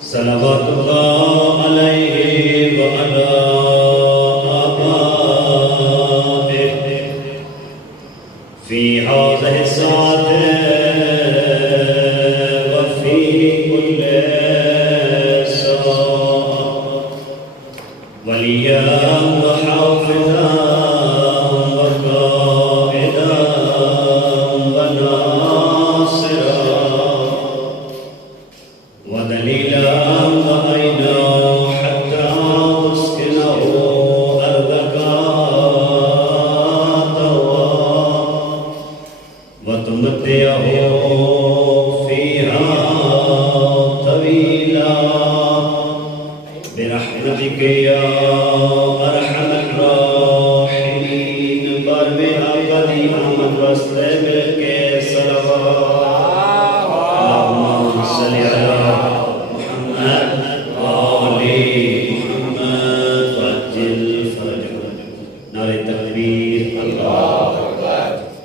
صلوات الله عليه وعلى آبائه في هذه الساعة وفي كل ساعة وليا وحافظا وقائدا وناصرا ودليلا وعينا حتى تسكنه أرضك وتمتعه فيها طويلا برحمتك يا أرحم الراحمين برمها قديما من رسل ملك صلوات اللهم صل على محمد وآل محمد وعجل فرجهم نعرہ تکبیر اللہ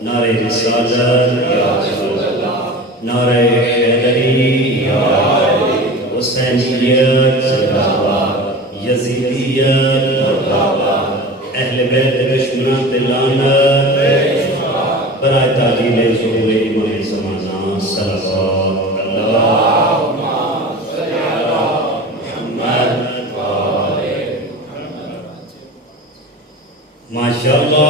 نعرہ رسالت یا رسول اللہ نعرہ حیدری یا حسینیت زندہ باد یزیدیت مردہ باد اہل بیت دشمنان لعنت برائے تعلیل ظہور امام زمانہ صلوات اللہم صلی علی محمد وآل محمد ماشاءاللہ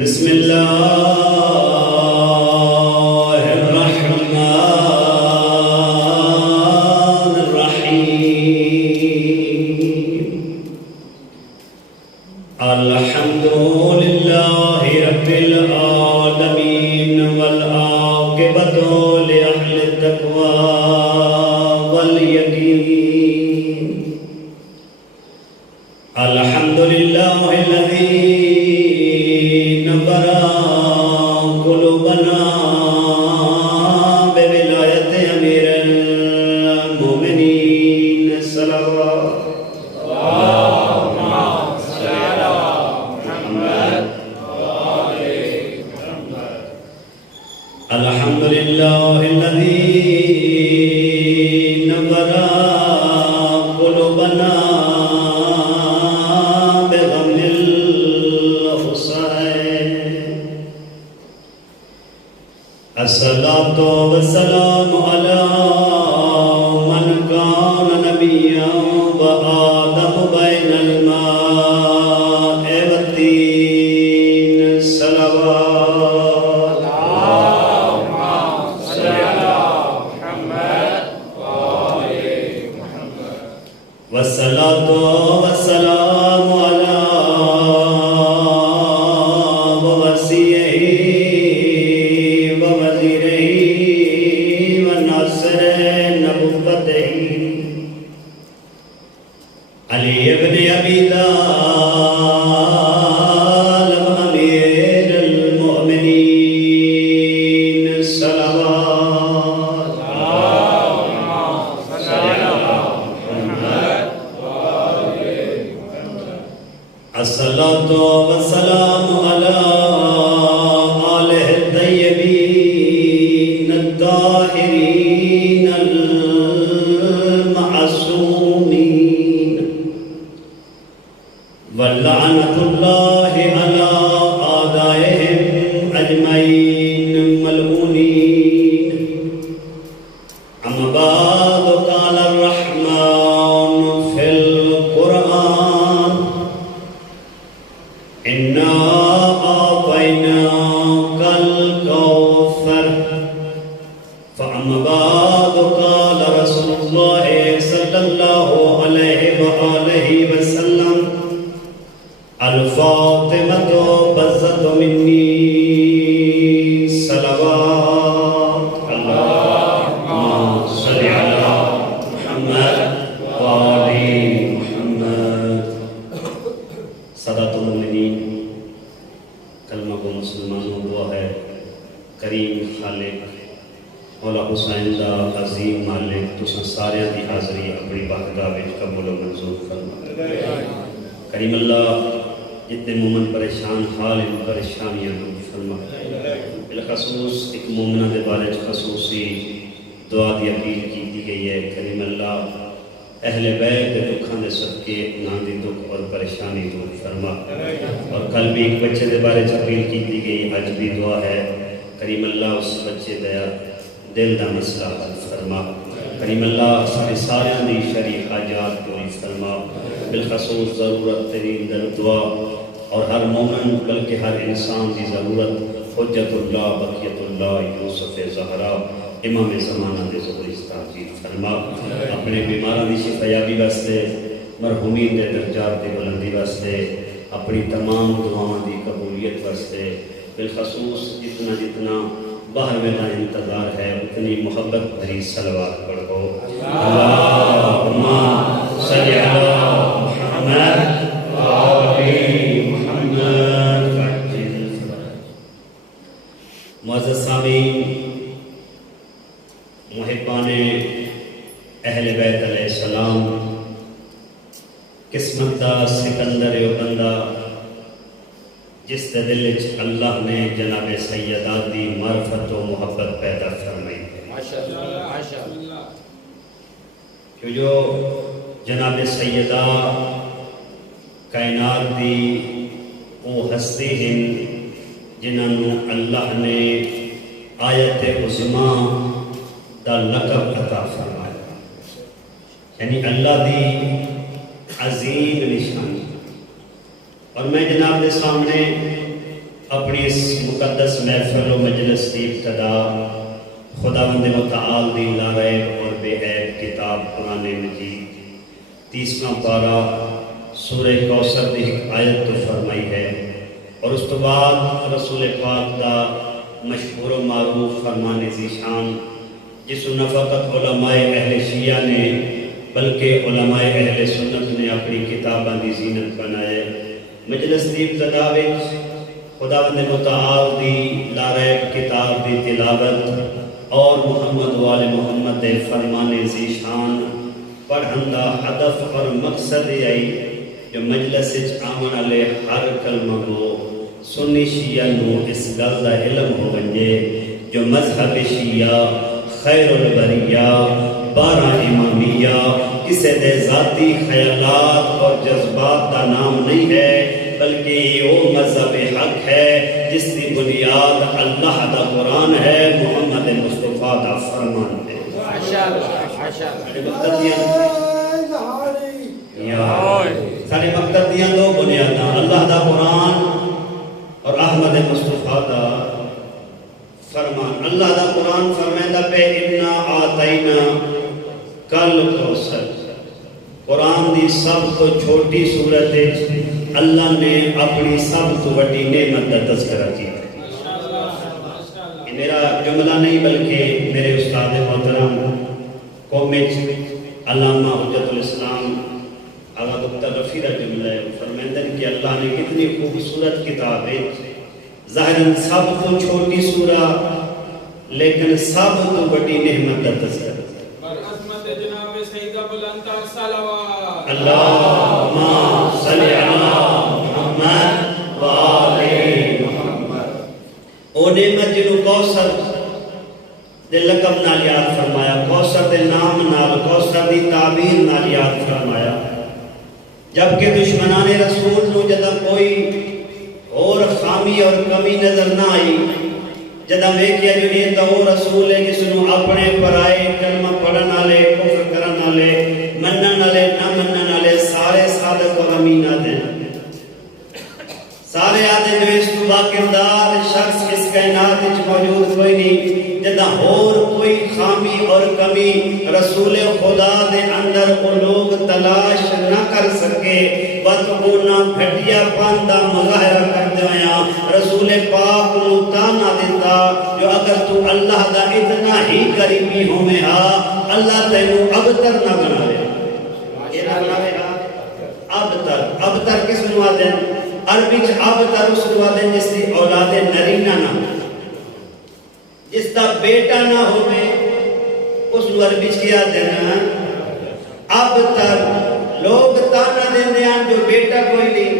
بسم الله الرحمن الرحيم الحمد لله رب العالمين والعاقبة لأهل التقوى واليقين الحمد لله الذي قلوبنا بولایت امیر المومنین صلوات اللہم صلی علی محمد وآل محمد الحمدللہ الذی نور قلوبنا بغم الحسین الصلاة والسلام على من كان نبيا وآدم بين الماء والطين صلوات اللهم صل على محمد وآل محمد والصلاة والسلام على علی ابن ابی طالب امیر المؤمنین صلوات اللہم صل علی محمد وآل محمد الصلاة والسلام علی آلہ الطیبین الطاہرین المعصومین واللعنة الله على أعدائهم أجمعين ملعونين أما بعد قال الرحمن في القرآن إنا بارگاہ وچ قبول و منظور فرما۔ کریم اللہ جتنے مومن پریشان حال ان پریشانیاں دور فرما۔ بالخصوص ایک مومنہ دے بارے خصوصی دعا دی اپیل کی گئی ہے۔ کریم اللہ اہل بیت دے دکھاں دے صدقے انہاں دی دکھ اور پریشانی دور فرما۔ اور کل بھی ایک بچے دے بارے اپیل کی گئی، آج بھی دعا ہے کریم اللہ اس بچے دیا دل دا مسئلہ حل فرما۔ کریم اللہ سارے دی شرعی حاجات پوری فرما۔ بالخصوص ضرورت ترین در دعا اور ہر مومن بلکہ ہر انسان دی ضرورت حجت اللہ بقیت اللہ یوسف زہرا امام زمانہ دے ظہور استعجیل فرما۔ اپنے بیماراں دی شفایابی واسطے، مرحومین دے درجات دی بلندی واسطے، اپنی تمام دعاؤں دی قبولیت واسطے، بالخصوص جتنا باہر میرا انتظار ہے اتنی محبت بھری صلوات پڑھو۔ اللہم صلی علی محمد وآلِ محمد۔ معزز سامعین، محبان اہل بیت علیہ السلام، قسمت دا سکندر و بندہ جس دے دل وچ اللہ نے جناب سیدہ دی معرفت و محبت پیدا فرمائی ہے۔ ماشاءاللہ۔ کہ جو جناب سیدہ کائنات دی وہ ہستی ہیں جنہاں نو اللہ نے آیت عظمیٰ دا لقب عطا فرمایا، یعنی اللہ دی عظیم نشانی۔ اور میں جناب دے سامنے اپنی اس مقدس محفل و مجلس کی ابتدا خداوند متعال دی لاریب اور بے عیب کتاب قرآن مجید 30واں پارہ سورہ کوثر دی ایک آیت تو فرمائی ہے، اور اس تو بعد رسول پاک دا مشہور و معروف فرمان ذیشان جس نفقت علماء اہل شیعہ نے بلکہ علماء اہل سنت نے اپنی کتاباں دی زینت بنائے۔ مجلس دی ابتدا وچ خداوند متعال دی لاریب کتاب دی تلاوت اور محمد وال محمد دے فرمان ذیشان پڑھن دا ہدف اور مقصد آئی جو مجلس وچ آمن والے ہر کلمہ کو سنی شیعہ نو اس گل دا علم ہو ونجے جو مذہب شیعہ خیر البریہ 12 امامیہ کسے دے ذاتی خیالات اور جذبات دا نام نہیں ہے، بلکہ یہ وہ مذہب حق ہے جس کی بنیاد اللہ دا قرآن ہے، محمد مصطفیٰ دا فرمان ہے۔ سارے مقتد دیاں دو بنیاداں اللہ دا قرآن اور احمد مصطفیٰ دا فرمان۔ اللہ دا قرآن فرمائدہ پہ اِنَّا آتَيْنَا کل کوثر، قرآن دی سب تو چھوٹی صورت ہے اللہ نے اپنی سب تو بڑی نعمت کا تذکرہ کیا۔ یہ میرا جملہ نہیں بلکہ میرے استاد محترم کومچ علامہ حجت الاسلام آغا دکتر رفیع کا جملہ ہے، فرمائندن کہ اللہ نے کتنی خوبصورت کتاب ہے، ظاہراً سب تو چھوٹی سورہ لیکن سب تو بڑی نعمت کا تذکرہ۔ اللہم صلی علی محمد وآلِ محمد۔ او نعمت جنو کوثر دے لقب نال یاد فرمایا، کوثر دے نام نال، کوثر دی تعبیر نال یاد فرمایا، جبکہ دشمنان رسول نو جدہ کوئی اور خامی اور کمی نظر نہ آئی، جدہ میں کیا جو یہ تو وہ رسول ہے جس نو اپنے پرائے کلمہ پڑھن والے کفر کرن والے منن والے نہ منن والے سارے صادق اور امینات ہیں، سارے آدھے جو اس تو باکردار شخص اس کائنات وچ موجود کوئی نہیں، جدہ اور کوئی خامی اور کمی رسول خدا دے اندر وہ لوگ تلاش نہ کر سکے، بتگونا گھٹیا پاندہ مظاہرہ کرتے ہویا رسول پاک نو تانا دیتا جو اگر تو اللہ دا اتنا ہی قریبی ہوئے ہاں اللہ تینو ابتر نہ بنا لے۔ ابتر کس نو آدھیں؟ عربی ابتر اس نو آدھیں جس دی اولاد نرینہ نہ ہو، جس دا بیٹا نہ ہوئے اس نو عربی کیا دینا اب تک لوگ تانا دیندے ہیں جو بیٹا کوئی نہیں،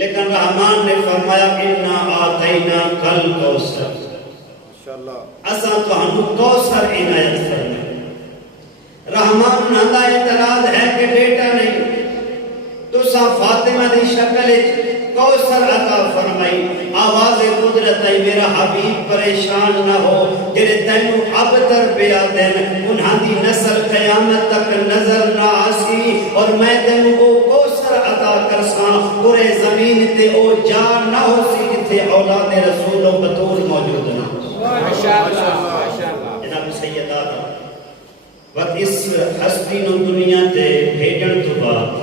لیکن رحمان نے فرمایا اِنَّا آتَيْنَا کَلْ کوثر، اساں تہانوں کوثر عنایت فرمائے۔ رحمان نہ اعتراض ہے کہ بیٹا نہیں، تساں فاطمہ دی شکل کوثر عطا فرمائی، آواز قدرت ہے میرا حبیب پریشان نہ ہو، جڑے تینوں اب تر پیا دین انہاں دی نسل قیامت تک نظر نہ آسی، اور میں تینوں وہ کوثر عطا کرساں پورے زمین تے او جا نہ ہو سی جتھے اولاد رسول و بطول موجود نہ ہو۔ ماشاءاللہ جناب سیدات وقت اس ہستی نو دنیا تے بھیجن تو بعد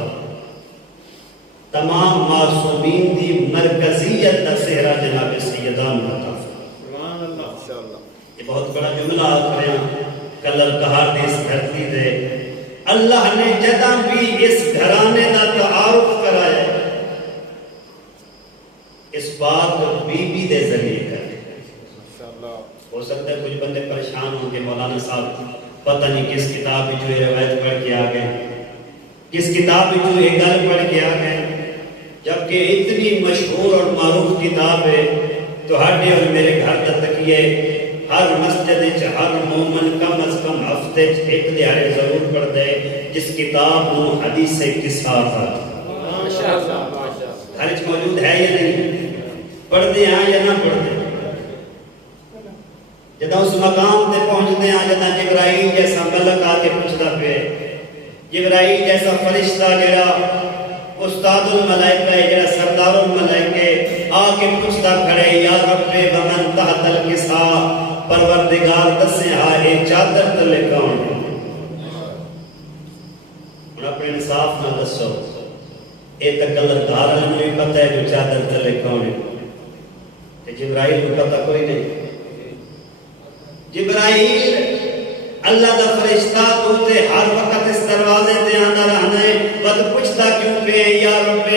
تمام معصومین دی مرکزیت دا صحرا جناب سیدان عطا فرمائے۔ یہ بہت بڑا جملہ آخر ہیں کلر کہار دے اس دھرتی دے، اللہ نے جدہ بھی اس گھرانے دا تعارف کرایا، اس بات بی بی دے ذریعے کرے۔ ہو سکتا ہے کچھ بندے پریشان ہوں کہ مولانا صاحب پتہ نہیں کس کتاب میں جو یہ روایت پڑھ کے آگئے، کس کتاب میں جو یہ گل پڑھ کے آگئے، جبکہ اتنی مشہور اور معروف کتاب ہے تو ہٹے اور میرے گھر تک یہ ہر مسجد ہر مومن کم از کم ہفتے ایک دیہڑے ضرور پڑھ دے جس کتاب نو حدیث کساف ہر ایک موجود ہے یا نہیں، پڑھ دے ہاں یا نہ پڑھ دے۔ جدہ اس مقام تے پہنچتے ہیں جدہ جبرائیل جیسا ملک آ کے پوچھتا پہ، جبرائیل جیسا فرشتہ جڑا استاد الملائکہ جڑا سردار الملائکہ آ کے پوچھتا کھڑے یا رب ومن تحت الکسا، پروردگار دسے آئے چادر تلے کون ہے؟ اور اپنے انصاف نہ دسو، اے تکلر دار علم بھی پتہ ہے جو چادر تلے کون ہے، کہ جبرائیل کو پتہ کوئی نہیں۔ جبرائیل اللہ دا فرشتہ دوتے ہر وقت اس دروازے تے آنا رہنا ہے، بد پوچھتا کیوں پہ یا رب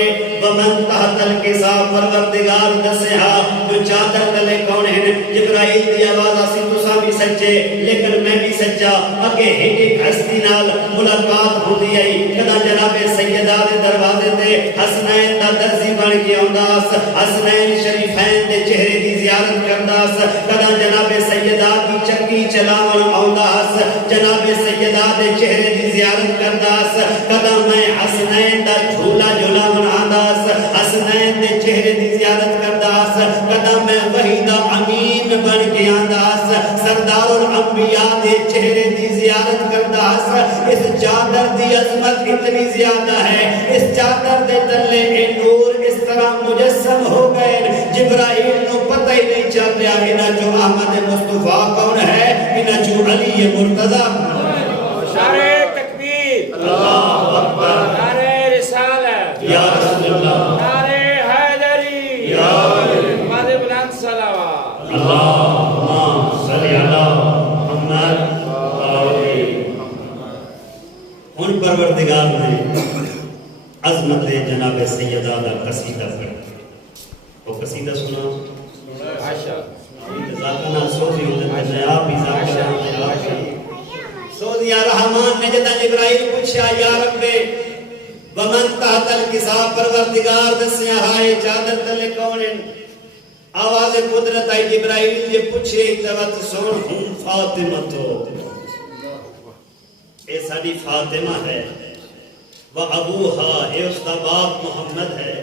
ومن تحت الکسا، پروردگار دسے ہاں جو چادر تلے کون ہے۔ جبرائیل دی آواز آسی تساں بھی سچے لیکن میں بھی سچا، اگے ایک ایک ہستی نال ملاقات ہوندی آئی، کدا جناب سیدہ دے دروازے تے حسنین دا درزی بن کے آنداس، حسنین شریفین دے چہرے دی زیارت کرداس، کدا جناب سیدہ دی چکی چلاون آنداس، جناب سیدہ دے چہرے دی زیارت کرداس، کدا میں حسنین دا جھولا جھولاون آنداس، حسنین دے چہرے دی زیارت کرداس، کدا میں وحی دا امین بن کے آنداس، سردار الانبیاء دے چہرے دی زیارت کرداس۔ اس چادر دی عظمت اتنی زیادہ ہے، اس چادر دے تلے اے نور اس طرح مجسم ہو گئے، جبرائیل نو پتہ ہی نہیں چل رہا انہاں جو احمد مصطفیٰ کون ہے، انہاں جو علی مرتضیٰ۔ نعرہ تکبیر، اللہ اکبر، نعرہ رسالت، یا رسول اللہ، نعرہ حیدری، یا محمد بلند صلوات، اللہم صلی علی محمد ان پروردگار نے عظمت جناب سیدہ دا قصیدہ پڑھ، وہ قصیدہ سنا ذاکنا سوزی ہوتے ہیں آپ ہی ذاکنا سوزی یا رحمان نے جدہ جبرائیل پوچھا یا رب ومن تحت الکسا، پروردگار دسیا ہائے چادر تلے کون ہیں؟ آواز قدرت آئی جبرائیل یہ پوچھے اتوت سون ہم فاطمہ تو اے ساڑی فاطمہ ہے، وہ ابوہا اے اس دا باپ محمد ہے،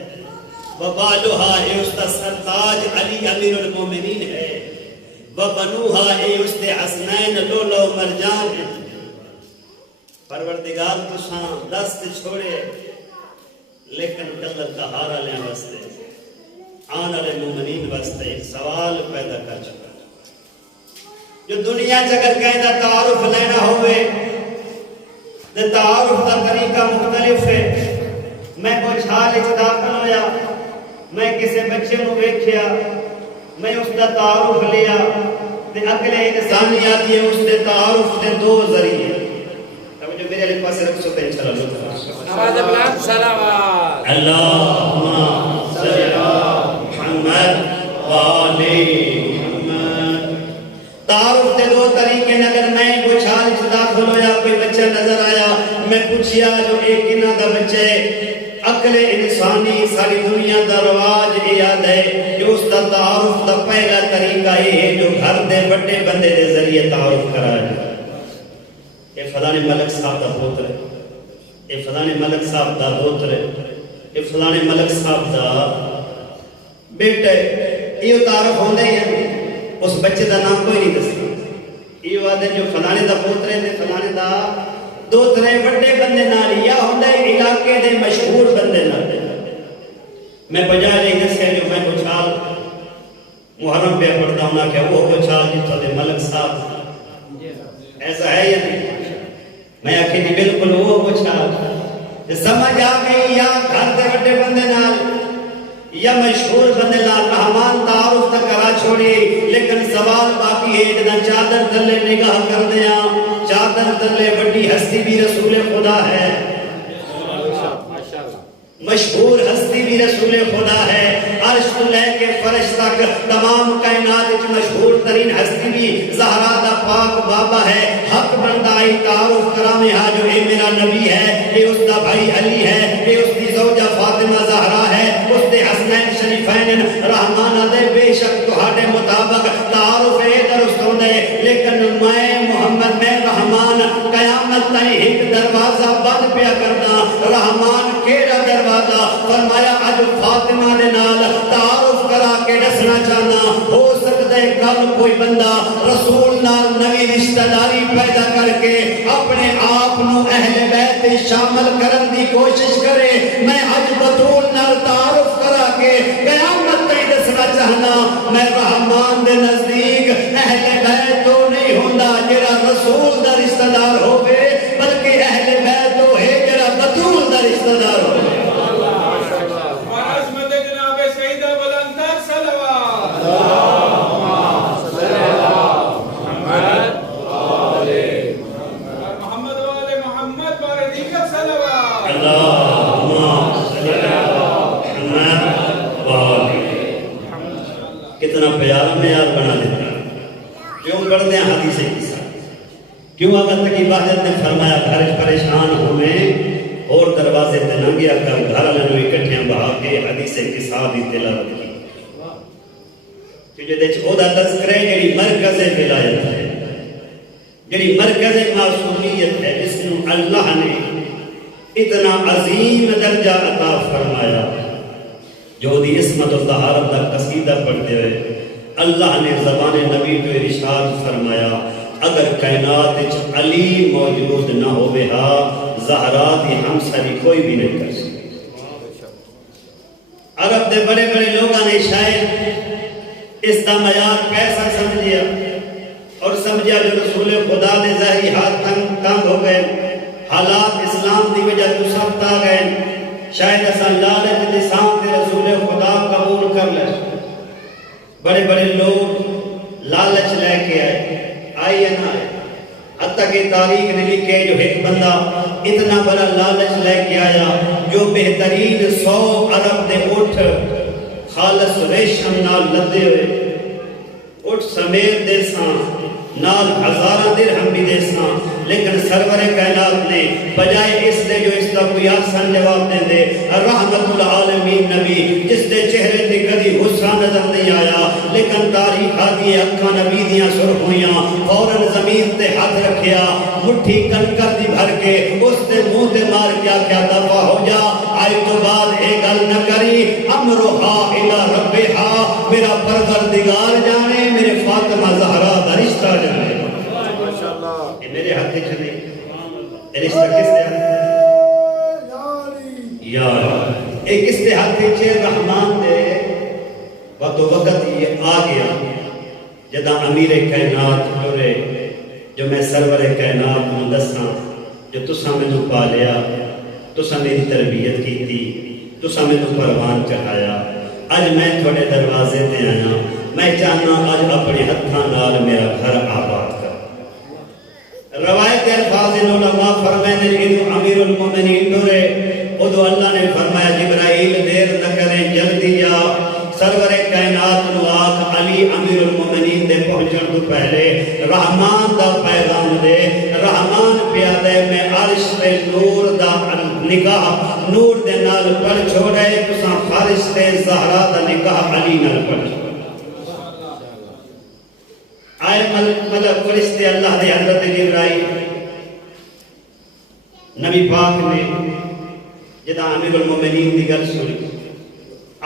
وہ بالوہا اے اس دا سرتاج علی امیر المومنین ہے، وہ بنوہا اے اس دے حسنین لولو مرجان ہے۔ پروردگار تساں دست چھوڑے لیکن کلت دہارا لیں واسطے آن والے مومنین واسطے ایک سوال پیدا کر چکا جو دنیا چکر کہیں دا تعارف لینا ہوئے دے تعارف دا طریقہ مختلف ہے۔ میں کوئی چھال داخل ہویا، میں کسی بچے کو ویکھیا، میں اس دا تعارف لیا، تے اگلے انسانیات یہ اس دے تعارف دے دو ذریعے جو میرے علیہ پاس رکھ سکتے ہیں چلا لوگ نواز بلند صلوات، اللہم صلی اللہ محمد والی محمد۔ تعارف دے دو طریقے، اگر میں کوئی چھال داخل ہویا کوئی بچہ نظر آیا میں پوچھیا جو ایک انہ دا بچے عقل انسانی ساری دنیا دا رواج یاد ہے کہ اس دا تعارف دا پہلا طریقہ یہ ہے جو گھر دے بڑے بندے دے ذریعے تعارف کرا جائے. یہ فلانے ملک صاحب دا پوتر ہے, یہ فلانے ملک صاحب دا دوتر ہے, یہ فلانے ملک صاحب دا بیٹا ہے. یہ تعارف ہوندے ہیں, اس بچے دا نام کوئی نہیں دستا. یہ وعدے جو فلانے دا پوتر ہے فلانے دا دوتر ہے, بڑے بندے نال یا ہوندے علاقے دے مشہور بندے نال. میں بجائے نہیں دسیا جو میں بچال محرم پہ پڑھتا ہوں کہ وہ بچال جتوں دے ملک صاحب ایسا ہے یا نہیں؟ میں آکھے نہیں بالکل وہ بچال سمجھ آ گئی یا گھر دے بڑے بندے نال یا مشہور بندے نال رحمان تعارف تک کرا چھوڑی. لیکن سوال باقی ہے جنا چادر تلے نگاہ کر دیا, چادر تلے بڑی ہستی بھی رسول خدا ہے, مشہور ہستی بھی رسول خدا ہے. عرش تو لے کے فرش تک تمام کائنات وچ مشہور ترین ہستی بھی زہرا دا پاک بابا ہے. حق بندہ ای تعارف کراویں ہا جو اے میرا نبی ہے, اے اس دا بھائی علی ہے, اے اس دی زوجہ فاطمہ زہرا ہے, اس دے حسنین شریفین رحمانہ دے. بے شک تہاڈے مطابق تعارف اے درست ہوندے, لیکن میں محمد میں رحمان قیامت تائیں ایک دروازہ بند پیا کردا. رحمان کیڑا دروازہ؟ فرمایا اج فاطمہ دے نال تعارف کرا کے دسنا چاہنا. ہو سکتا ہے کل کوئی بندہ رسول نال نوی رشتہ داری پیدا کر کے اپنے آپ نو اہل بیت شامل کرن دی کوشش کرے. میں اج بطول نال تعارف کرا کے قیامت تائیں دسنا چاہنا میں رحمان دے نزدیک اہل بیت تو نہیں ہوندا جڑا رسول دا رشتہ دار ہوے, بلکہ اہل بیت تو ہے جڑا بطول دا رشتہ دار ہوے. کتنا پیارا معیار بنا دیتا. کیوں پڑھتے ہیں حدیث کے ساتھ؟ کیوں اگر تک عبادت نے فرمایا گھر پریشان ہوئے اور دروازے تے نہ گیا کر گھر والوں اکٹھیاں بہا کے حدیث کے ساتھ ہی تلاوت کی. کہ جے او دا تذکرہ جڑی مرکز ولایت ہے, جڑی مرکز معصومیت ہے, جس نو اللہ نے اتنا عظیم درجہ عطا فرمایا. جو دی عصمت و طہارت دا قصیدہ پڑھتے ہوئے اللہ نے زبان نبی تو ارشاد فرمایا اگر کائنات وچ علی موجود نہ ہوئے ہا زہرا دی ہمسری کوئی بھی نہیں کر سکتا. عرب دے بڑے بڑے لوگاں نے شاید اس دا معیار پیسہ سمجھیا اور سمجھا جو رسول خدا دے ظاہری ہاتھ تنگ ہو گئے, حالات اسلام دی وجہ تو سخت آ گئے, شاید ایسا لالچ لسان تے رسول خدا قبول کر لے. بڑے بڑے لوگ لالچ لے کے آئے یا نہ آئے. حتیٰ کہ تاریخ نے لکھے جو ایک بندہ اتنا بڑا لالچ لے کے آیا جو بہترین 100 عرب دے اٹھ خالص ریشم نال لدے ہوئے اٹھ سمیت دے ساں نال ہزارہ درہم بھی دے ساں, لیکن سرور کائنات نے بجائے اس دے جو اس کا کوئی آسان جواب دے دے رحمت العالمین نبی جس دے چہرے تے کدی غصہ نظر نہیں آیا, لیکن تاریخ آدھی اکھاں نبی دیاں سرخ ہویاں, فوراً زمین تے ہاتھ رکھیا, مٹھی کنکر دی بھر کے اس دے منہ تے مار کیا دفع ہو جا. آئی تو بعد اے گل نہ کری امرہا الی ربہا, میرا پروردگار جانے, میرے فاطمہ زہرا دا رشتہ جانے. یہ میرے ہاتھ چلے رشتہ کس دے یار ایک کس دے ہاتھ چلے رحمان دے وقت یہ آ گیا جدا امیر کائنات جورے جو میں سرور کائنات مندساں جو تساں میں تو پا لیا, تساں میری تربیت کی تھی, تساں میں تو پروان چڑھایا. اج میں تھوڑے دروازے تے آیا, میں چاہنا اج اپنے ہتھاں نال میرا گھر آباد کر. روایت الفاظ علماء فرمائے کہ امیر المومنین ڈرے ادو اللہ نے فرمایا جبرائیل دیر نہ کریں جلدی جا, سرور کائنات نو آکھ علی امیر المومنین دے پہنچن تو پہلے رحمان دا پیغام دے. رحمان پیادے میں عرش پہ نور نکاح نور دے نال پڑھ چھوڑے تساں فارس تے زہرا دا نکاح علی نال پڑھ چھوڑے آئے ملک فرشتے اللہ دے حضرت جبرائیل نبی پاک نے جدا امیر المومنین دی گل سنی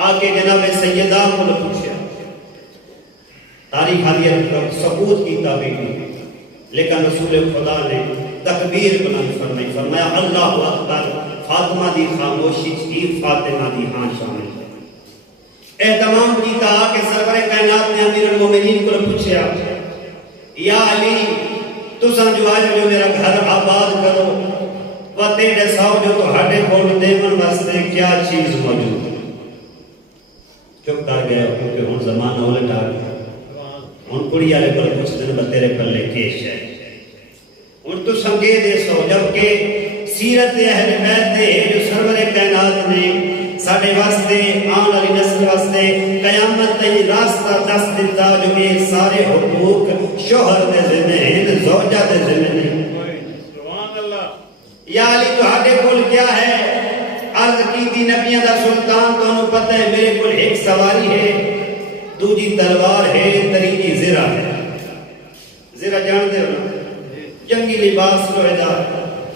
آگے جناب سیدہ کو پوچھا تاریخ حالیت ثبوت کی تعبیر لیکن رسول خدا نے تکبیر بلند فرمائی فرمایا اللہ اکبر فاطمہ دی خاموشی تھی فاطمہ دی ہاں شامل ہے اہتمام کیتا کہ سرور کائنات نے امیر المومنین کو پوچھا یا علی تساں جو آج جو میرا گھر آباد کرو و تیرے ساو جو تو ہٹے کھول دیون واسطے کیا چیز موجود ہے چپ کر گئے کیونکہ ہن زمانہ الٹ آ گیا ہن کڑی والے پر کچھ دن بتیرے پلے کیش ہے ہن تو سنگے دے سو جبکہ سیرت اہل بیت دے جو سرور کائنات نے ساڑھے واسطے آن علی نسل واسطے قیامت تے راستہ دس دیتا جو یہ سارے حقوق شوہر دے ذمہ ہیں زوجہ دے ذمہ نہیں یا علی تو ہاٹے کول کیا ہے عرض کی تھی نبیوں دا سلطان تو انہوں پتہ ہے میرے کول ایک سواری ہے دوجی تلوار ہے تریجی زرہ ہے زرہ جان دے ہو نا جنگی لباس کو ادا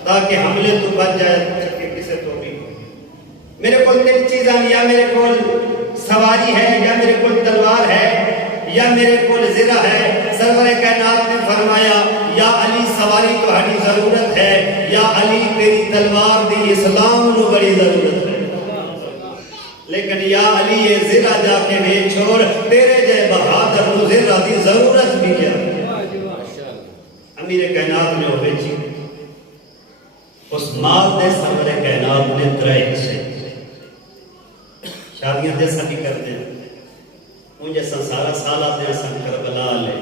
تاکہ حملے تو بچ جائے چکے کسے تو بھی میرے کول تین چیزاں یا میرے کول سواری ہے یا میرے کول تلوار ہے یا میرے کول زرہ ہے سرور کائنات نے فرمایا یا علی سواری تو ہڑی ضرورت ہے یا علی تیری تلوار دی اسلام نو بڑی ضرورت ہے لیکن یا علی یہ زرہ جا کے نہیں چھوڑ تیرے جے بہادر نو زرہ دی ضرورت بھی کیا امیر کائنات نے ہوئے چی اس مال دے سرور کائنات نے ترائے حصے شادیاں جیسا بھی کرتے ہیں ان جیسا سارا سالہ جیسا کربلا لے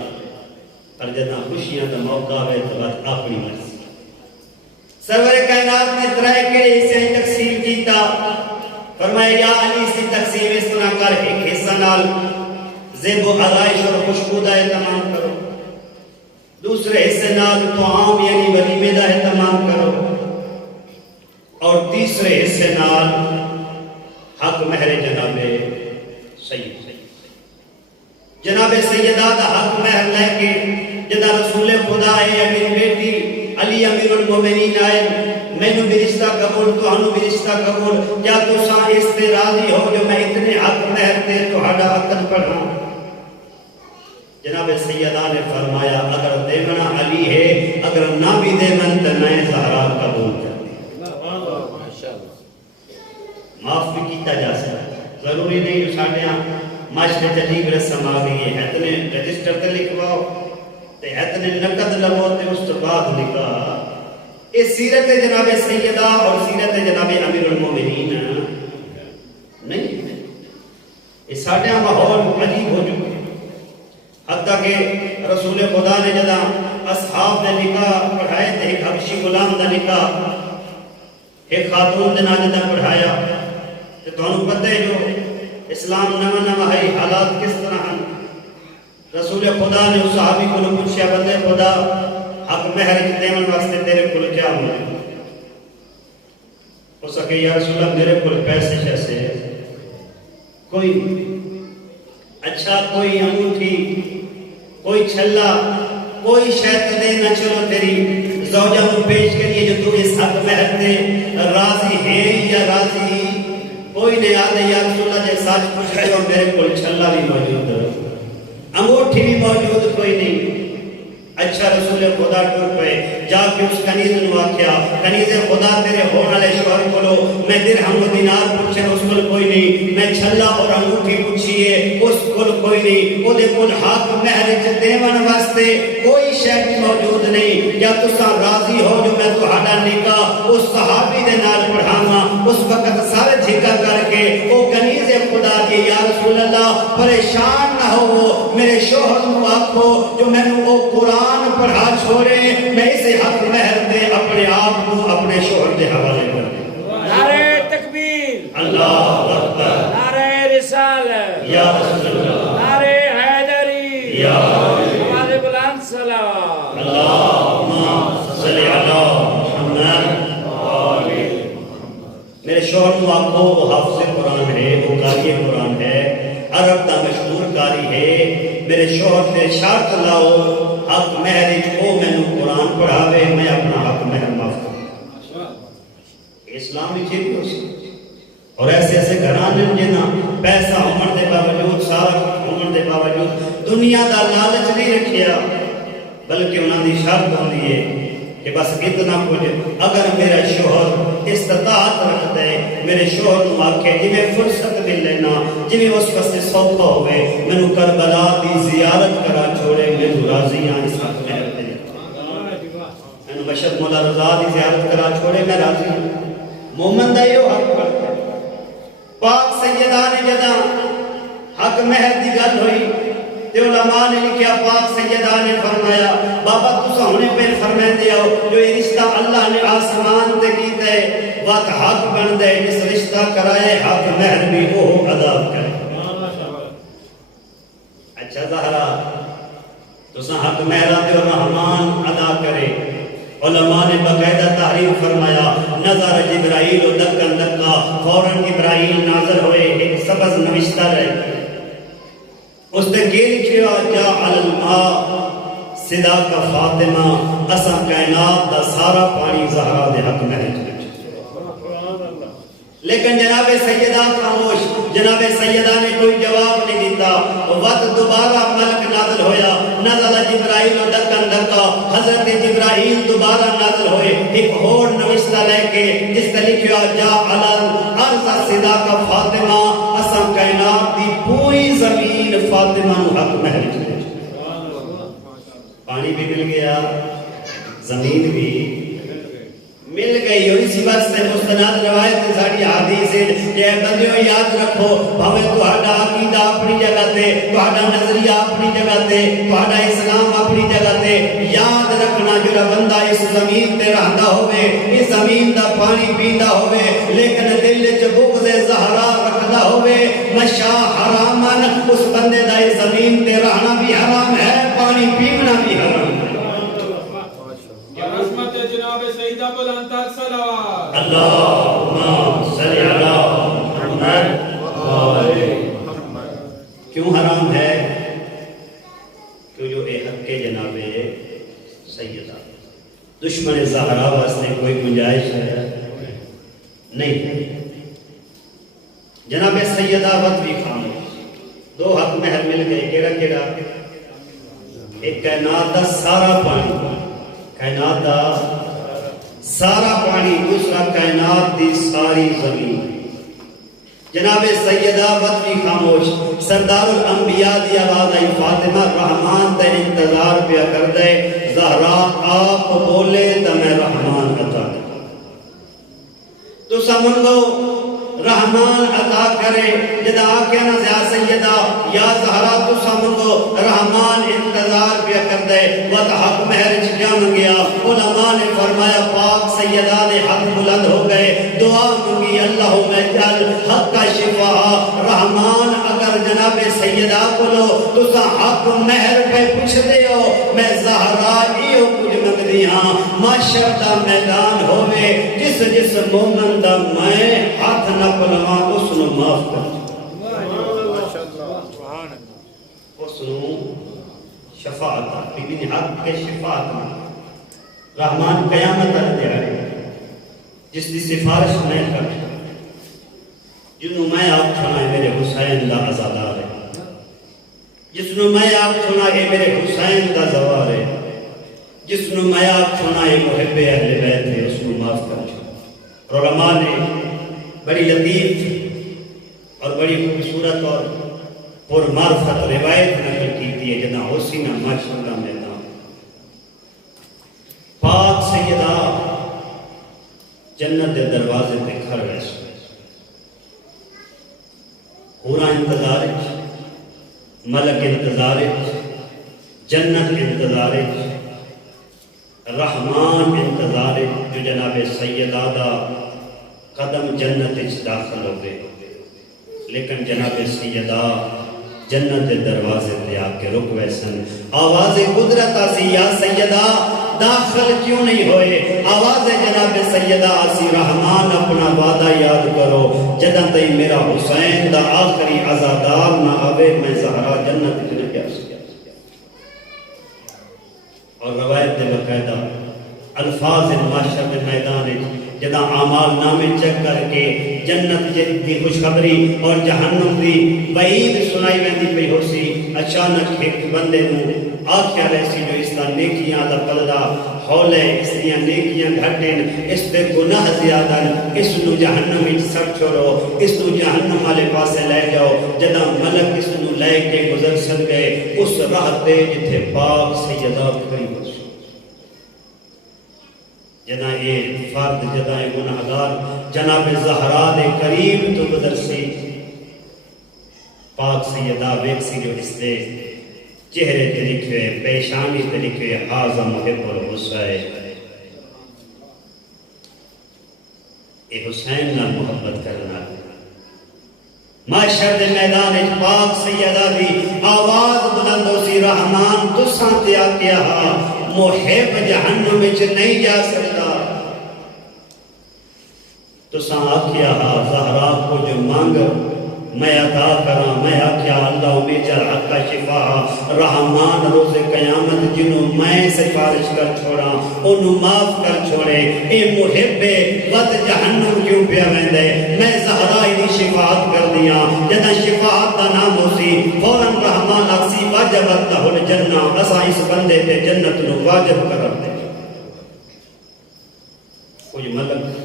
پر جتنا خوشیاں دا موقع ہے تو بات اپنی مرضی سرور کائنات نے ترائے کے اسے تقسیم کیتا فرمایا یا علی سی تقسیم اس طرح کر ایک حصہ نال زیب و عرائش اور خوشبودہ اہتمام کرو دوسرے حصے نال طعام یعنی ولیمے دا اہتمام کرو اور تیسرے حصے نال حق مہر جناب سید جناب سیدہ دا حق مہر لے کے جدا رسول خدا ہے امیر بیٹی علی امیر المومنین آئے میں نو بھی رشتہ قبول تو انو بھی رشتہ قبول کیا تو ساں اس سے راضی ہو جو میں اتنے حق مہر تے تو ہڈا عقل پڑھاں جناب سیدہ نے فرمایا اگر دیونا علی ہے اگر نہ بھی دیون تو میں زہرا قبول کر دیں معاف بھی کیتا جا سکتا ضروری نہیں جو ساڑھے ہاں معاشرے چلیگ رسم آ گئی ہے اتنے رجسٹر تے لکھواؤ تے اتنے نقد لگو تے اس تو بعد لکھا اس سیرت جناب سیدہ اور سیرت جناب امیر المومنین نہیں اس ساڑھے ہاں ماحول عجیب ہو چکے حتیٰ کہ رسول خدا نے جدا اصحاب نے نکاح پڑھائے تھے ایک حبشی غلام نے نکاح ایک خاتون نے جدا پڑھایا تو انہوں پتہ ہے جو اسلام نمہ نمہ ہے حالات کس طرح ہیں رسول خدا نے اس صحابی کو پوچھا بندے خدا حق مہر دیون واسطے تیرے کل کیا ہونا ہے ہو سکے یا رسول اللہ میرے کل پیسے جیسے کوئی اچھا کوئی انگوٹھی کوئی چھلا کوئی شاید دے نہ چلو تیری زوجہ کو پیش کریے جو تو اس حق مہر دے راضی ہے یا راضی کوئی نہیں آدھے یا رسول اللہ جیسا ساتھ پوچھ رہے ہو میرے کل چھلا بھی موجود ہے انگوٹھی بھی موجود کوئی نہیں اچھا رسول خدا ٹور پہ جا کے اس کنیز نے واقعا کنیز خدا تیرے ہونا لے شوہر کولو میں درہم و دینار پوچھے اس کل کوئی نہیں میں چھلا اور انگوٹھی پوچھئے اس کل کوئی نہیں وہ دے کل حق مہر دیون واسطے کوئی شیخ موجود نہیں یا تسا راضی ہو جو میں تو ہڈا نکاح اس صحابی دے نال پڑھانا اس وقت سارے جھکا کر کے وہ کنیز خدا کی یا رسول اللہ پریشان نہ ہو میرے شوہر نو آکھو جو میں نو وہ قرآن پڑھا چھوڑے میں اسے حق مہر دے اپنے آپ کو اپنے شوہر دے حوالے کر دے نعرہ تکبیر اللہ اکبر نعرہ رسالت یا رسول اللہ نعرہ حیدری یا آواز بلند صلوات اللہم صلی علی محمد میرے شوہر کو آخو وہ حافظ قرآن ہے، وہ قاری قرآن ہے، عرب دا مشہور قاری ہے، میرے شوہر سے شرط لاؤ حق مہر او مینو قرآن پڑھاوے، میں اپنا حق مہر معاف کروں۔ اسلام ہی چیز ہو سکتی، اور ایسے ایسے گھرانے جنا پیسہ ہونے دے باوجود، سارا ہونے دے باوجود دنیا دا لالچ نہیں رکھیا، بلکہ انہوں دی شرط ہوندی ہے کہ بس اتنا کچھ اگر میرا شوہر استطاعت رکھ دے، میرے شوہر کو آکھے جی میں فرصت مل لینا، جی میں اس وقت سوکھا ہوئے مینو کربلا دی زیارت کرا چھوڑے، میں راضی ہاں اس حق میں مینو مشہد مولا رضا دی زیارت کرا چھوڑے، میں راضی ہوں۔ مومن دا یہ حق کرتا ہے۔ پاک سیدہ نے جدا حق مہر دی گل ہوئی تے علماء نے لکھیا، پاک سیدہ نے فرمایا بابا تسا ہونے پہ فرمائے دیا جو یہ رشتہ اللہ نے آسمان تے کیتا ہے وقت حق بن دے، جس رشتہ کرائے حق مہر بھی وہ ادا کرے۔ اچھا زہرا تسا حق مہر دے اور رحمان ادا کرے۔ علماء نے باقاعدہ تحریر فرمایا، نظر جبرائیل و دکن دکا، فوراً جبرائیل نازل ہوئے، ایک سبز نوشتہ رہے، اس نے یہ لکھیا جا الماء صدا کا فاطمہ، اسا کائنات دا سارا پانی زہرا دے حق میں ہے۔ لیکن جناب سیدہ خاموش، جناب سیدہ نے کوئی جواب نہیں دیتا۔ وقت دوبارہ ملک نازل ہویا، نزل جبرائیل و دکن دکا، حضرت جبرائیل دوبارہ نازل ہوئے، ایک اور نوشتہ لے کے جس نے لکھیا جا الارض صدا کا فاطمہ، اسا کائنات دی پوری زمین فاطمہ نو حق میں ہے۔ پانی بھی مل گیا، زمین بھی مل گئی، اور اسی بات سے مستند روایت ساری حدیث ہے کہ بندیوں یاد رکھو بھاوے تہاڈا عقیدہ اپنی جگہ تے، تہاڈا نظریہ اپنی جگہ تے، تہاڈا اسلام اپنی جگہ تے، یاد رکھنا جڑا بندہ اس زمین تے رہندا ہوے، اس زمین دا پانی پیندا ہوے، لیکن دل وچ بغض زہرا رکھدا ہوے، مشا حرامن، اس بندے دا اس زمین تے رہنا بھی حرام ہے، پانی پینا بھی حرام ہے۔ جناب سیدہ بلند تر صلوات اللہم صلی علی محمد کیوں حرام ہے؟ کیوں جو اے حق کے جناب سیدہ دشمن زہرا واسطے کوئی گنجائش ہے نہیں۔ جناب سیدہ وقت بھی خاموش، دو حق مہر مل گئے، کیڑا کیڑا؟ ایک کائنات دا سارا پانی، کائنات دا سارا پانی، دوسرا کائنات دی ساری زمین۔ جناب سیدہ وقت بھی خاموش، سردار الانبیاء دی آواز آئی، فاطمہ رحمان تے انتظار پیا کر دے، زہرا آپ بولے تو میں رحمان عطا کروں۔ تو سمجھو رحمان عطا کرے، جدا آکے نا زیا سیدہ یا زہرا تو سمجھو رحمان انتظار پیا کر دے، وقت حق مہر چکیا منگیا۔ علماء نے فرمایا پاک سیدہ نے حق بلند ہو گئے، دعا منگی اللہم اجعل حق کا شفا۔ رحمان اگر جناب سیدہ بولو تو سا حق مہر پہ پوچھ دے ہو، میں زہرا ایو کچھ منگ دی ہاں، معاشر دا میدان ہوئے، جس مومن دا میں ہاتھ نہ پلواں اس نو معاف کر، اس نو شفاعت بن حق کے شفاعت۔ رحمان قیامت تک دے آئے جس دی سفارش میں کر، جنہوں میں آپ چھونا ہے میرے حسین دا عزادار ہے، جس نو میں آپ چھونا ہے میرے حسین دا زوار ہے، جس نو میں آپ چھونا ہے محب اہل بیت ہے، اس نو معاف کر چھونا۔ علماء نے بڑی لطیف اور بڑی خوبصورت اور پر معرفت روایت نقل کی ہے، جنا حسینہ معاشرہ میدان پاک سیدہ جنت دے دروازے پہ کھڑ رہے، پورا انتظار، ملک انتظار، جنت انتظار، رحمان انتظار، جو جناب سیدہ دا قدم جنت اچ داخل ہو گئے، لیکن جناب سیدہ جنت دروازے پہ آ کے رک ویسن، آواز قدرت آسی یا سیدہ داخل کیوں نہیں ہوئے، آواز جناب سیدہ آسی رحمان اپنا وعدہ یاد میرا حسین دا آخری عزادار نہ آوے میں زہرا جنت چلے گیا اور روایت دے باقاعدہ الفاظ معاشر کے میدان جدا اعمال نامے چیک کر کے جنت کی خوشخبری اور جہنم دی وعید سنائی ویندی پئی ہو سی اچانک ایک بندے نو آکھیا رہے سی جو اس دا نیکیاں دا پلدا ہولے اس دیاں نیکیاں گھٹن اس دے گناہ زیادہ اس نو جہنم وچ سٹ چھوڑو اس نو جہنم والے پاسے لے جاؤ جدا ملک اس نو لے کے گزر سک گئے اس راہ تے جتھے پاک سیدہ کھڑی ہو سی جدا یہ فرد جدا یہ گناہگار جناب زہرا دے قریب تو گزر سی پاک سیدہ ویک سی جو اس دے چہرے تے لکھے پیشانی تے لکھے حاضر محب الحسین اے حسین نہ محبت کرنا معاشر دے میدان پاک سیدہ دی آواز بلند ہو سی رحمان تساں تے آکیا محب جہنم وچ نہیں جا سکتا تساں آکیا زہرا کو جو مانگ میں عطا کرا میں آکیا اللہ میجر حق کا شفا رحمان روز قیامت جنہوں میں سفارش کر چھوڑا انہوں معاف کر چھوڑے اے محب وقت جہنم کیوں پہ ویندے میں زہرا ہی شفاعت کر دیا جنا شفاعت دا نام ہو سی فوراً رحمان اکسی واجبت لہو الجنہ اسا اس بندے تے جنت نو واجب کر دے کوئی ملک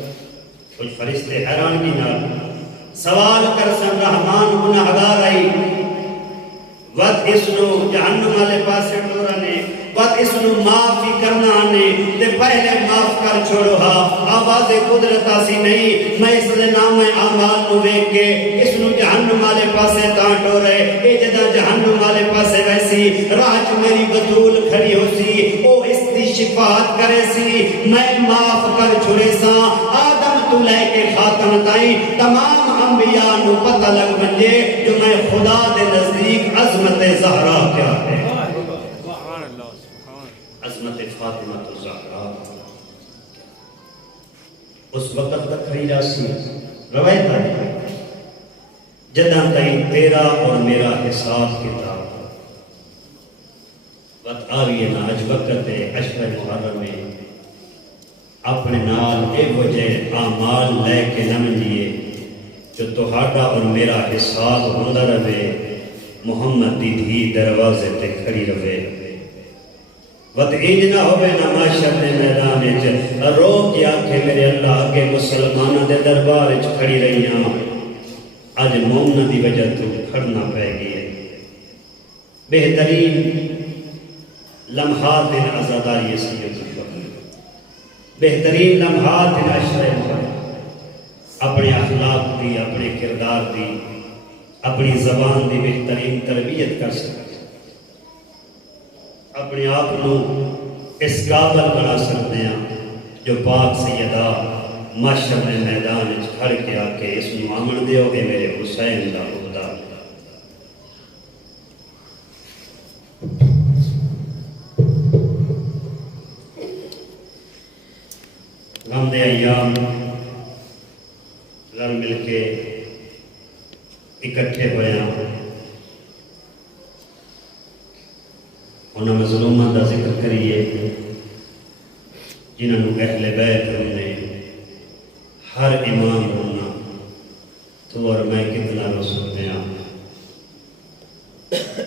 کوئی فرشتے حیران کی نہ سوال کر سن رحمان گناہگار آئی وقت اس نو جہنم والے پاسے ٹورنے وقت اس نو معافی کرنا آنے تے پہلے معاف کر چھوڑو آواز قدرت آسی نہیں میں اس دے نام اعمال نو ویک کے اس نو جہنم والے پاسے تانٹو رہے اے جدا جہنم والے پاسے ویسی راہ چ میری بطول کھڑی ہو سی او اس دی شفاعت کرے سی میں معاف کر چھوڑے سا آدم تو لے کے خاتم تائیں تمام انبیاء نو پتہ لگ منجے جو میں خدا دے نزدیک عظمت زہرا کیا ہے عظمت فاطمہ الزہرا اس وقت تک کھڑی راسی روایت ہے جداں تائیں تیرا اور میرا حساب کتاب وقت آویے نا اج وقت اشہر محرم میں اپنے نال اے وجہ اعمال لے کے نہ منجیے جو تہاڈا اور میرا حساب ہوندا رہے محمد دی دھی دروازے تے کھڑی رہے وقت اینج نہ ہوئے نہ معاشر دے میدان وچ رو کے آکھے میرے اللہ اگے مسلماناں دے دربار وچ کھڑی رہیاں اج مومن دی وجہ تو کھڑنا پے گئی بہترین لمحات دن عزاداری سید بہترین لمحات دن عشر محرم اپنے اخلاق دی اپنے کردار دی اپنی زبان دی بہترین تربیت کر سکتے اپنے آپ نو اس قابل بنا سکتے ہیں جو پاک سیدہ معاشر میں میدان کھڑ کے آ کے اس نو آمن دیو گے میرے حسین دا خدا غم دے ایام رل مل کے اکٹھے ہوئے ہیں انہوں مظلومہ دا ذکر کریے جنہوں اہل بیت رونے ہر امام رونا تو اور میں کتنا رو سکتے ہیں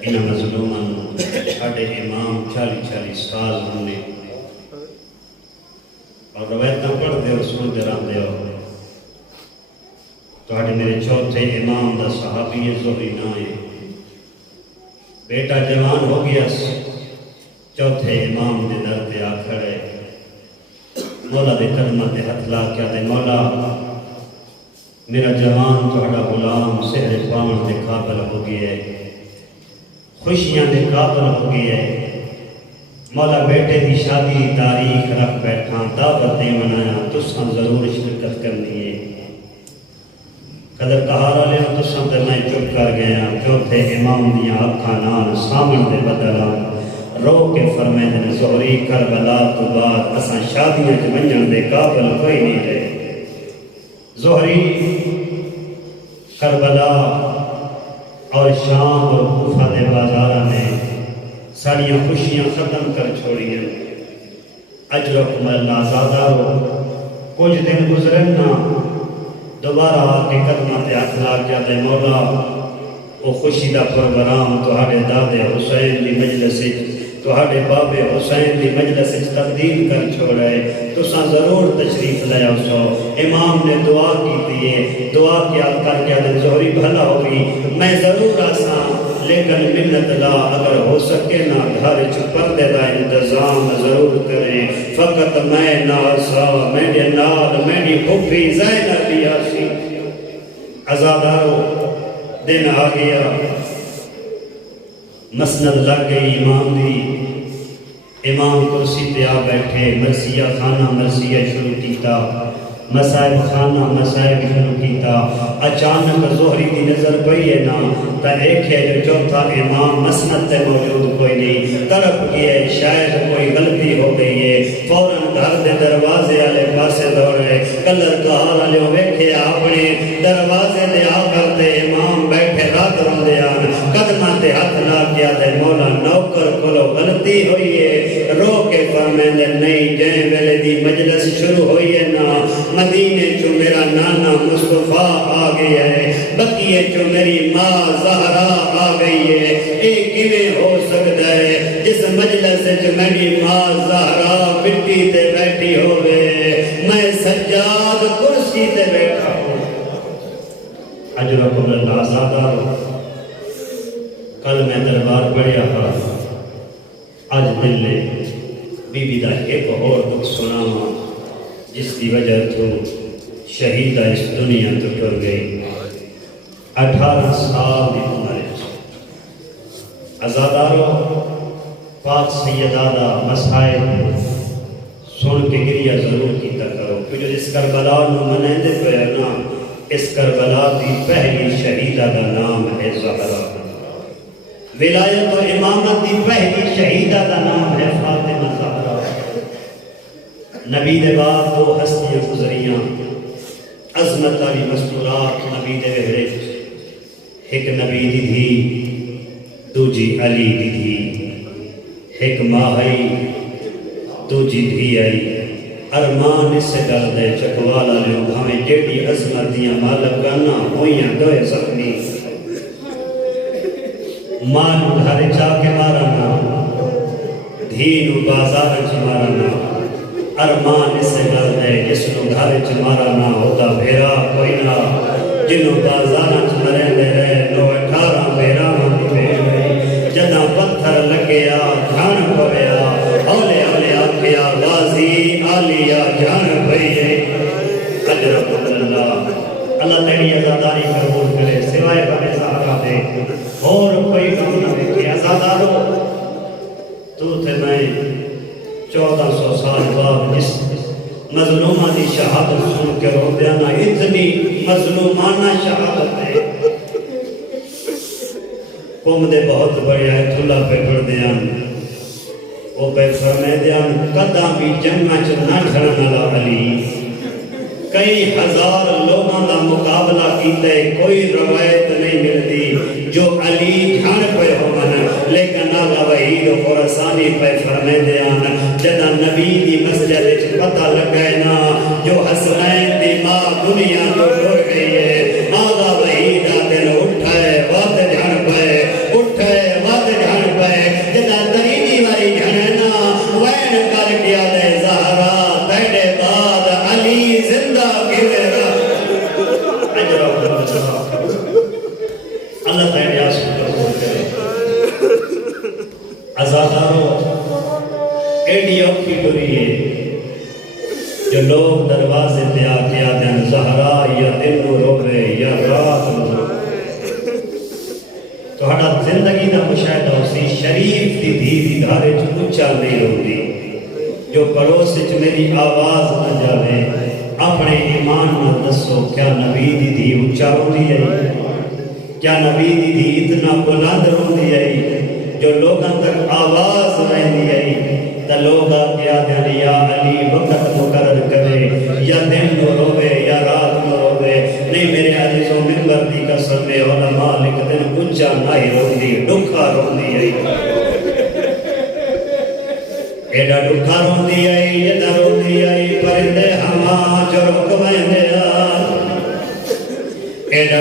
انہوں مظلومہ چھاڑے امام 40 سال رونے اور روایتاں پڑھ دے اور سن دے رہا دے ہو تو میرے چوتھے امام دا صحابی زہری نائے بیٹا جوان ہو گیا چوتھے امام دے در دے آکھڑے مولا دے قدمہ دے ہتھ لا کیا دے مولا میرا جوان تہاڈا غلام سحر پاون دے قابل ہو گیا خوشیاں دے قابل ہو گیا مولا بیٹے دی شادی تاریخ رکھ بیٹھا دعوت دے منایا تساں ضرور شرکت کرنی ہے قدر کہارا لینا تساں تے میں چپ کر گیا چوتھے امام دیاں اکھاں نال سامن دے بدلان رو کے فرمائے دے زہری کربلا تو بعد اساں شادیاں چ ونجن دے قابل کوئی نہیں رہے زہری کربلا اور شام اور کوفہ دے بازاراں نے ساڑیاں خوشیاں ختم کر چھوڑیاں۔ اجرکم اللہ زادارو کچھ دن گزرن نہ دوبارہ آ کے قدمہ تے ہاتھ لاگ جاتے مولا وہ خوشی دا پروگرام تہاڈے دادے حسین دی مجلس تہاڈے بابے حسین دی مجلس تبدیل کر چھوڑے تساں ضرور تشریف لے آؤ۔ امام نے دعا کی دیئے دعا کیا کر کے دن ظہری بھلا ہوگی میں ضرور آساں لیکن منت لا اگر ہو سکے نہ گھر پردے دا انتظام ضرور کریں فقط میں نہ آسا میرے نال میری پھوپھی زینب بھی آسی۔ عزادارو دن آ گیا مسند لگ گئی امام دی امام کرسی پہ آ بیٹھے مرثیہ خانہ مرثیہ شروع کیتا مسائب خانہ مسائب شروع کیتا اچانک ظہری دی نظر پئی ہے نا تا ایک ہے جو چوتھا امام مسند تے موجود کوئی نہیں طرف گیا شاید کوئی غلطی ہو گئی ہے فوراً گھر دے دروازے والے پاسے دوڑے کلر کہار والے ویکھے اپنے دروازے دے آ کر تے امام بیٹھے رات روندے آن قدماں تے ہاتھ لا گیا تے مولا نوکر کولو غلطی ہوئی ہے رو کے فرمیندے نہیں جے ویلے دی مجلس شروع ہوئی ہے نا مدینے چو میرا نانا مصطفیٰ آ گیا ہے بقیے چو میری ماں زہرا آ گئی ہے ایک کیویں ہو سکتا ہے جس مجلس چ میری ماں زہرا مٹی تے بیٹھی ہوئے میں سجاد کرسی تے بیٹھا ہوں۔ اجرکم اللہ زادارو کل میں دربار پڑھیا تھا آج دل نے بی بی دا ایک اور دکھ سناواں جس کی وجہ تو شہیدہ اس دنیا تو ٹر گئی 18 سال دی عمر عزادارو پاک سیدادہ مسائل سن کے گریہ ضرور کیتا کرو کیونکہ اس کربلا نو منیندے پہ نا اس کربلا دی پہلی شہیدہ دا نام ہے زہرا ولایت و امامت دی پہلی شہیدہ دا نام ہے فاطمہ زہرا نبی دے بعد دو ہستیاں گزریاں عظمت علی مستورات نبی دے وہرے ایک نبی دی دھی دوجی علی دی دھی ایک ماں آئی دوجی دھی آئی ارمان اس سے ڈر دے چکوالا لے ہمیں جیڑی عظمتیاں مالکانہ ہوئیاں دوئے زخمی ماں گھر جا کے مارنا دھینو بازار چ مارنا ارمان اس سے ڈر دے جس نو گھر چ مارنا ہوتا بھیرا کوئی نہ جنو بازار چ مرے دے رہے 18 بھیرا ماں بھیرے جدہ پتھر لگیا دھان پویا اولے اولے آکھیا غازی آلیا جان بھئیے اجرکم اللہ اللہ تیری عزاداری قبول کرے سوائے ہمیں سہارا دے اور کوئی کام نہ دیکھے عزادارو تو تھے میں 1400 سال بعد جس مظلومہ دی شہادت سن کے رو دینا اتنی مظلومانہ شہادت ہے قوم دے بہت بڑے آئے تھولا پہ پڑھ دیان وہ پہ فرمے دیان قدہ بھی جنگہ چنہ کھڑنا لا علی کئی ہزار لوگوں دا مقابلہ کیتے کوئی روایت نہیں ملتی جو علی جھان پہ ہو من لیکن آگا وحید و خورسانی پہ فرمے دیان جدہ نبی دی مسجد پتہ لگے نا جو حسنین دی ماں دنیا تو ڈر گئی ہے آگا وحید دل اٹھائے وات جھان پہ اٹھائے وات جھان پہ جدہ دریدی والی جھانا وین کر کیا دے زہرا تیڑے بعد علی زندہ گرے اللہ تیڑے آسو قبول کرے عزادارو ایڈی اوکی ڈوری ہے جو لوگ دروازے پہ آتے آتے ہیں زہرا یا دن نو روے یا رات نو روے تو ہڑا زندگی دا مشاہدہ اسی شریف دی دھی دی دھارے چونچا نہیں ہوتی جو پڑوس وچ میری آواز نہ جاوے اپنے ایمان نہ دسو کیا نبی دی دھی اونچا ہوندی ہے کیا نبی دی دھی اتنا بلند ہوندی ہے جو لوگاں تک آواز رہندی ہے تا لوگا کیا دیں یا علی وقت مقرر کرے یا دن نو روے یا رات نو روے نہیں میرے عزیزوں منبر دی نے علماء لکھتے ہیں اونچا نائی روندی ڈکھا روندی آئی ایڈا ڈکھا روندی آئی جدا روندی آئی پرندے ہما جو رک ویندے ایڈا